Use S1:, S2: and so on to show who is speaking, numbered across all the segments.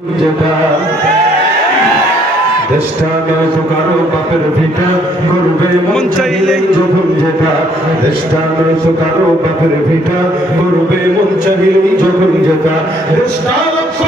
S1: যেটা দেশটা নয়তো কারও বাপের ভিটা করবে মন চাইলেই যখন যেটা দেশটা নয়তো কারও বাপের ভিটা করবে মন চাইলেই যখন যেটা দেশটা লক্ষ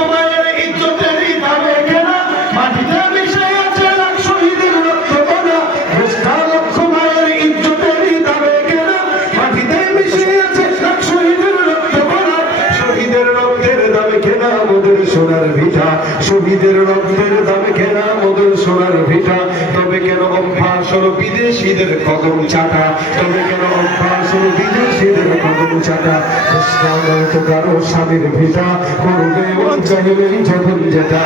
S1: দামে কেনা মোদের সোনার ভিটা। শহীদের রক্তের দামে কেনা মোদের সোনার ভিটা। তবে কেন অভ্যাস হলো বিদেশিদের কদম চাটা? তবে কেন অভ্যাস হলো বিদেশিদের কদম চাটা? তো কারও স্বামীর ভিটা। করবে চাইলেই যখন যেটা।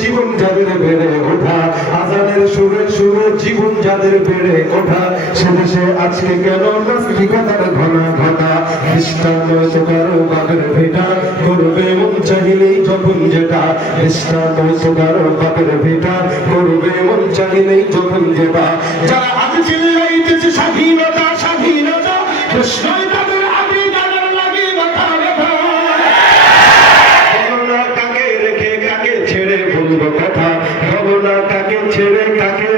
S1: জীবন যাদের জীবন যাদের বেড়ে ওঠা, সে দেশে আজকে কেন নাস্তিকতার ঘনা ঘটা? বাপের ভেটা, করবে মন চাহিলেই যখন যেটা। বাপের ভেটা, করবে মন চাহিলেই যখন যেটা। যারা চিল্লাইতেছে স্বাধীনতা স্বাধীনতা কাকে রেখে ছেড়ে কথা? কাকে ছেড়ে